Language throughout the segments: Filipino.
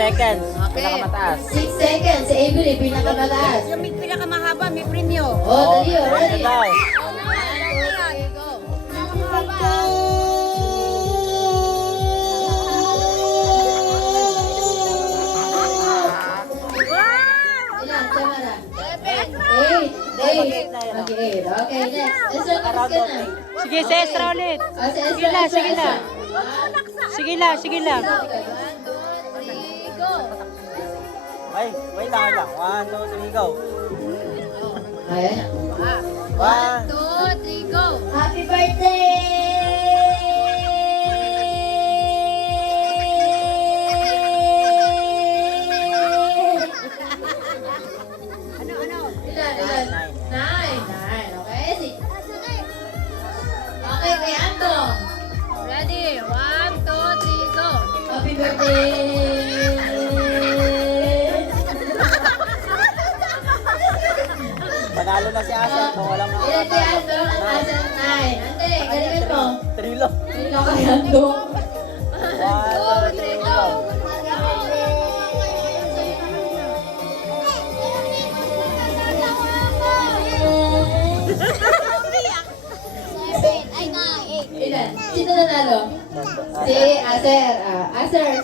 seconds. Okay. Pinakamataas. 6 seconds. Si Avery, pinakamataas. Yung pinakamahaba, may premyo. Oh, dali, Ready ready? daw. 1, 2, 3, go. Ilan? Samara? 8. 8. Okay, okay, next. Ezra, tapos ka na. Sige, si Ezra ulit. Ah, si Ezra, Sige lang, Ezra, sige lang. Ezra. Sige lang, sige lang. 1, 2, 3, go. Ay, wait lang. 1, 2, 3, go. Ayan. 1, 2, 3, go. Happy birthday! Ilan? 9. Okay. Okay, kay Anton. Ready? 1, 2, 3, go. Happy birthday! panalo na si Asel kung walang Ilan kay Anton? Ang Asel 9. Ante, galingan mo. 3 lang. Ilan kay Anton? 1, 2, 3, go. Ilan? Sino nanalo? Si Aser.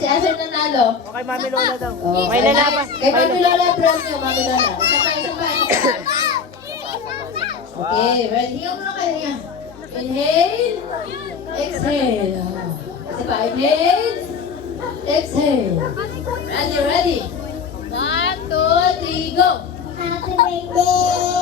Si Aser nanalo. Okay, Mami Lola daw. Oh, May lalaban. Kay Mami Lola ang premyo, Mami Lola. Isa pa. Okay, ready? Hinga muna kayo, hinga. Inhale. Exhale. Isa pa, inhale. Exhale. Ready? 1, 2, 3, go. Happy birthday!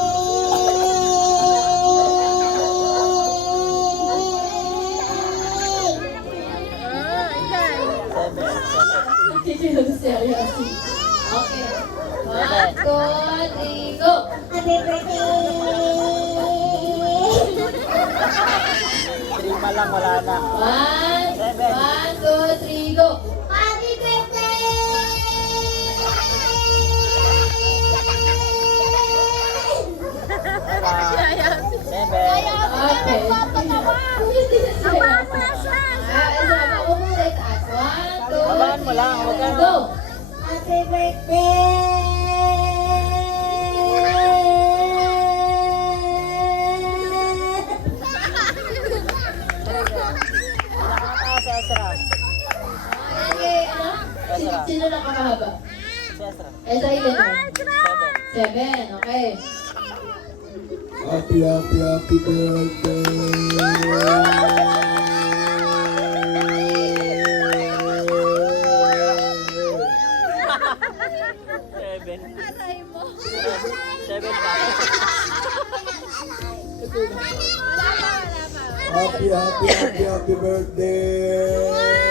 Okay. 1, 2, 3, go. Happy birthday! 3 pa lang, wala na. 1, 2, 3, go. Happy birthday! Seven. Okay. Ezra, bako mo sa itaas. 1, 2, Babaan mo lang, huwag ka. go. Happy birthday! Pinakamataas si Ezra. Okay, ano? Sino nakamahaba? Si Ezra. Ezra, ilan yun? 7. 7, okay. Happy birthday! 7 pa. Happy birthday!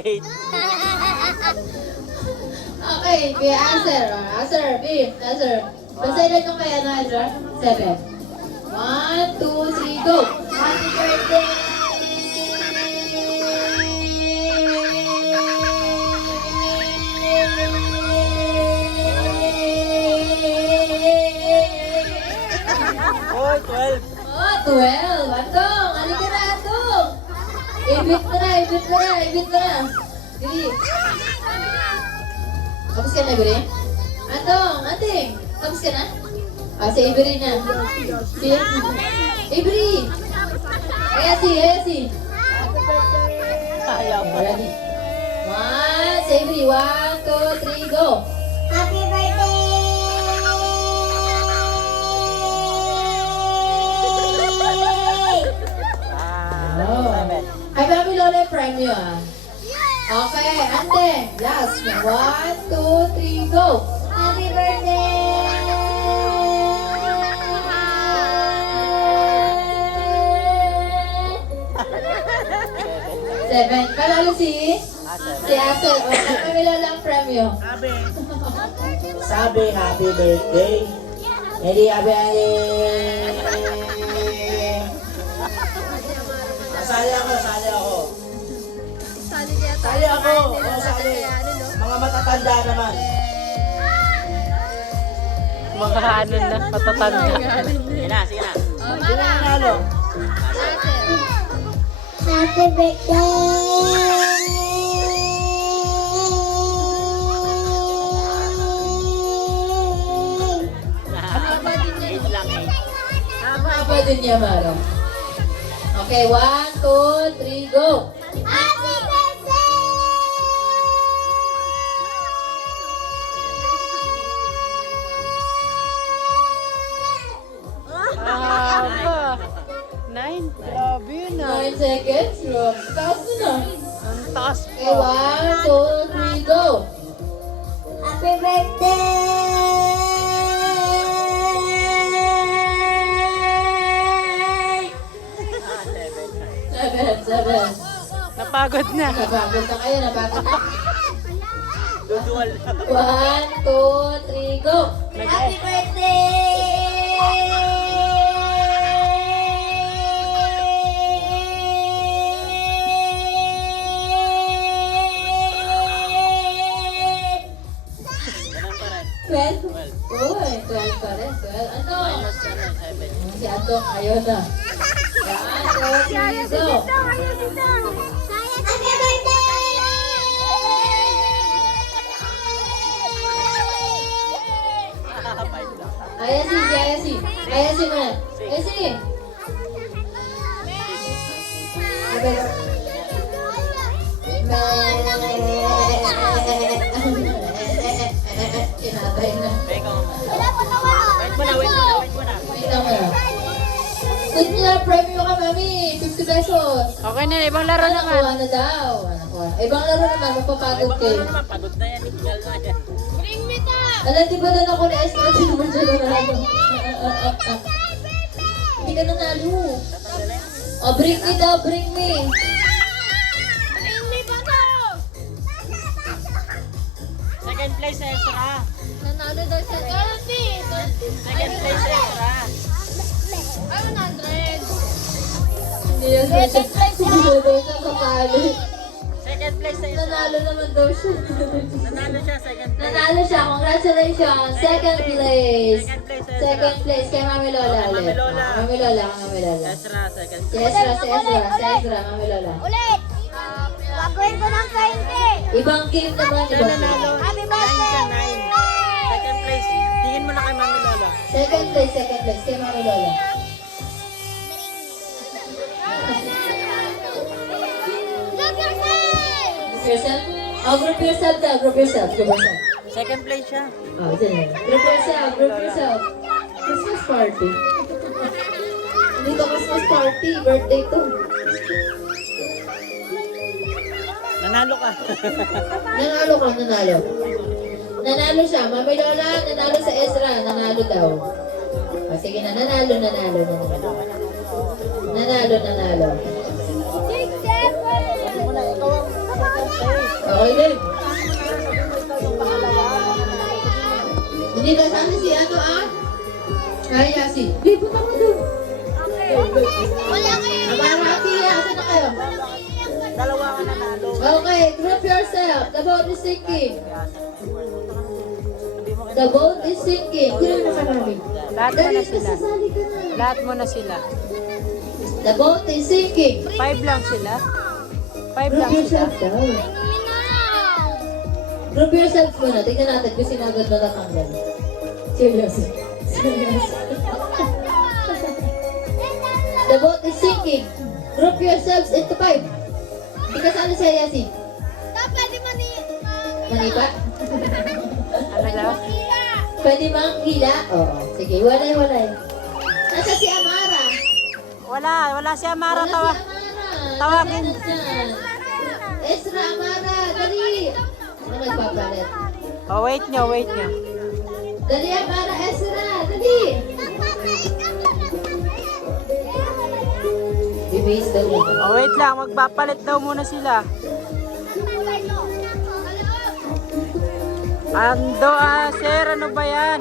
Eight. Okay, kay answer. Answer, B. Answer. Basta ilan yung kay ano, Ezra? 7. 1, 2, 3, go! Happy birthday! Oy, 12. Oh, 12. Andong, halika na, Andong. Ibit mo na. Dili. Tapos ka na, Ibri? Andong, ating. Tapos ka na? Si Ibri na. Si Ibri. Ayasi. Ayaw pa. Ready? 1, si Ibri. 1, 2, 3, go. Happy birthday! Oh. 7. Ay, Mami Lola, premyo Okay, ante. Last. 1, 2, 3, go. Happy birthday! Seven. Panalo si Asel. O, Mami Lola ang premyo. Sabi, happy birthday. Hindi happy Sali ako. Sali ako. Sali. Mga matatanda naman. Mga ano na, matatanda. Sige na. Sino nanalo? Happy birthday! Haba din niya, Mara. Okay, 1, 2, 3, go! Happy birthday! Haba. 9. Grabe yun 9 seconds, bro. Taas mo na. Ang taas Okay, 1, 2, 3, go! Happy birthday! 7. Napagod na. Napagod na kayo, napagod na. Dudual. 1, 2, 3, go! Happy birthday! Ganun pa rin. 12? Uy, 12 pa rin. 12. Ano? Minus 7. Si Atong ayaw na. 1, 2, 3, go! Happy birthday! Ayasi mo na. Ayasi! Kinatay na. Ikaw naman. Wait mo na. Wait lang mo na. Good na, premium ka, mami. 50 pesos. Okay na, ibang laro naman. Nakuha na daw. Ibang laro naman, mapapagod kayo. Naman, pagod na yan. Ikaw na yan. Alam, di ba na ako na-extra naman dyan nanalo? Hindi ka nanalo. Oh, bring me daw, bring me. Second place, Ezra. Nanalo daw siya. 30. Second place, Ezra. Hindi yan daw siya. Hindi yan daw siya kapali. Second place, Ezra. Nanalo naman daw siya. Nanalo siya, second place. Nanalo siya. Congratulations. Second place. Second place, Ezra. Second place kay Mami Lola Mami ulit. Lola. Mami Lola, Mami Lola. Ezra, second Si place. Ezra, Mami Lola. Ulit! Gagawin ko ng 20! Ibang game naman, Siya ibang nanalo. game. Happy 9 birthday! siya, 9. Second place. Tingin mo na kay Mami Lola. Second place kay Mami Lola. Look yourself! Group yourself? Oh, group yourself daw. Group yourself. Second place siya. Oh, dyan na. Group yourself. Christmas party. Hindi to Christmas party. Birthday to. Nanalo ka. Nanalo. Nanalo siya. Mami Lola, nanalo sa Ezra. Nanalo daw. O, sige na. Nanalo. Okay din. Hindi na sana si ano Kaya si. Punta ko doon. Wala kayo! Amarati, asan na kayo? Dalawa ka nanalo. Okay, group yourself. The boat is sinking. The boat is sinking. Sino na marami? Lahat mo na Dali, sila. kasasali ka na. Lahat mo na sila. The boat is sinking. 5 lang sila. 5 Group lang sila. yourself daw. Group yourself muna. Tingnan natin kung sino agad matatanggal. Seriously. The boat is sinking. Group yourselves into 5. Hindi kasali si Ayasi. Pwede Manipa? Ano daw? Pwede bang hila? Oo. Sige, walay. Nasa si Amara. Wala si Amara. Wala Tawa. si Amara. Tawagin. Nandyan. Ezra, Amara, dali. Ano nagpapalit? Oh, wait nyo. Dali, Amara, Ezra, dali. Bibase daw mo. Oh, wait lang. Magpapalit daw muna sila. Ando, sir. Ano ba yan?